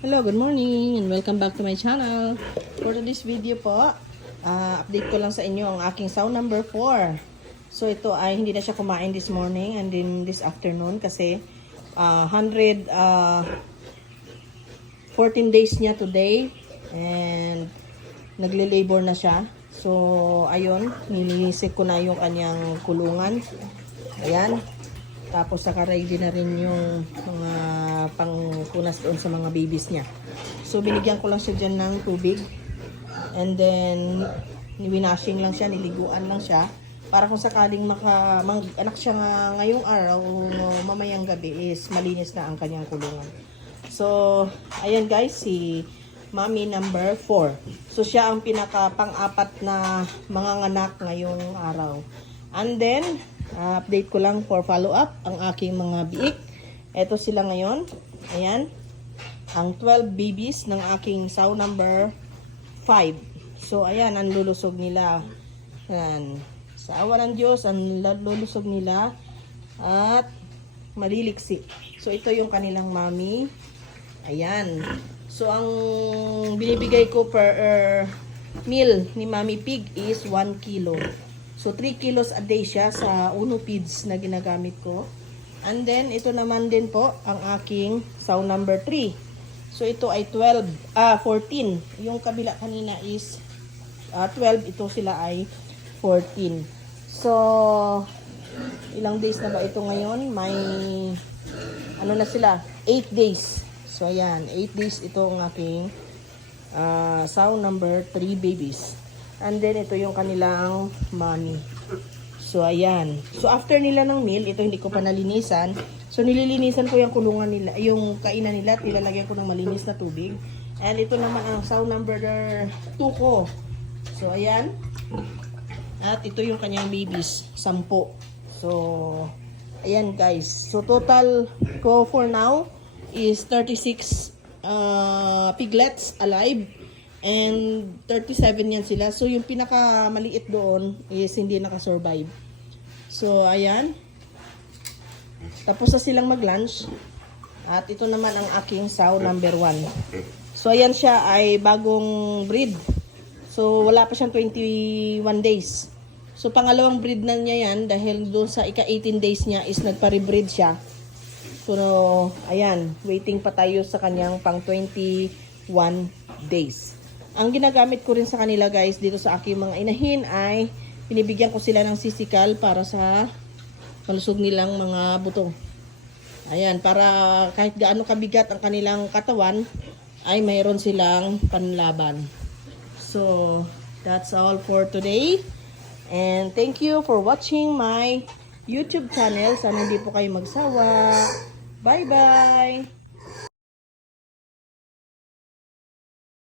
Hello, good morning and welcome back to my channel. For today's video po, ah, update ko lang sa inyo ang aking sow number 4. So ito ay hindi na siya kumain this morning and then this afternoon kasi ah, 100 ah, 14 days niya today and nagle-labor na siya. So ayun, nilinisip ko na yung kanyang kulungan. Ayan. Tapos saka ready na rin yung mga pangpunas doon sa mga babies niya. So binigyan ko lang siya dyan ng tubig. And then niwinashing lang siya, niliguan lang siya. Para kung sakaling maka, mag, anak siya nga ngayong araw o mamayang gabi is malinis na ang kanyang kulungan. So, ayan guys, si Mami number 4. So, siya ang pinaka pang-apat na mga nganak ngayong araw. And then, ah, update ko lang for follow-up ang aking mga biik. Ito sila ngayon. Ayan. Ang 12 babies ng aking sow number 5. So, ayan, ang lulusog nila. Ayan. Sa awa ng Diyos, ang lulusog nila. At maliliksi. So, ito yung kanilang mami. Ayan. So, ang binibigay ko per er, meal ni Mami Pig is 1 kilo. So, 3 kilos a day siya sa Uno Feeds na ginagamit ko. And then, ito naman din po ang aking sow number 3. So, ito ay 12, ah, 14. Yung kabila kanina is ah, 12. Ito sila ay 14. So, ilang days na ba ito ngayon? May, ano na sila? 8 days. So, ayan. 8 days ito ang aking uh, sow number 3 babies. And then, ito yung kanilang mommy. So, ayan. So, after nila ng meal, ito hindi ko pa nalinisan. So, nililinisan ko yung kulungan nila, yung kainan nila at ilalagyan ko ng malinis na tubig. And ito naman ang sow number 2 ko. So, ayan. At ito yung kanyang babies, 10. So, ayan guys. So, total ko for now is 36 uh, piglets alive and 37 yan sila. So, yung pinaka maliit doon is hindi nakasurvive. So, ayan. Tapos na silang mag-lunch. At ito naman ang aking sow number 1. So, ayan siya ay bagong breed. So, wala pa siyang 21 days. So, pangalawang breed na niya yan dahil doon sa ika-18 days niya is nagpa-rebreed siya. So, ayan, waiting pa tayo sa kanyang pang 21 days. Ang ginagamit ko rin sa kanila guys dito sa aking mga inahin ay pinibigyan ko sila ng sisikal para sa malusog nilang mga buto. Ayan, para kahit gaano kabigat ang kanilang katawan, ay mayroon silang panlaban. So, that's all for today. And thank you for watching my YouTube channel. Sana hindi po kayo magsawa. Bye-bye!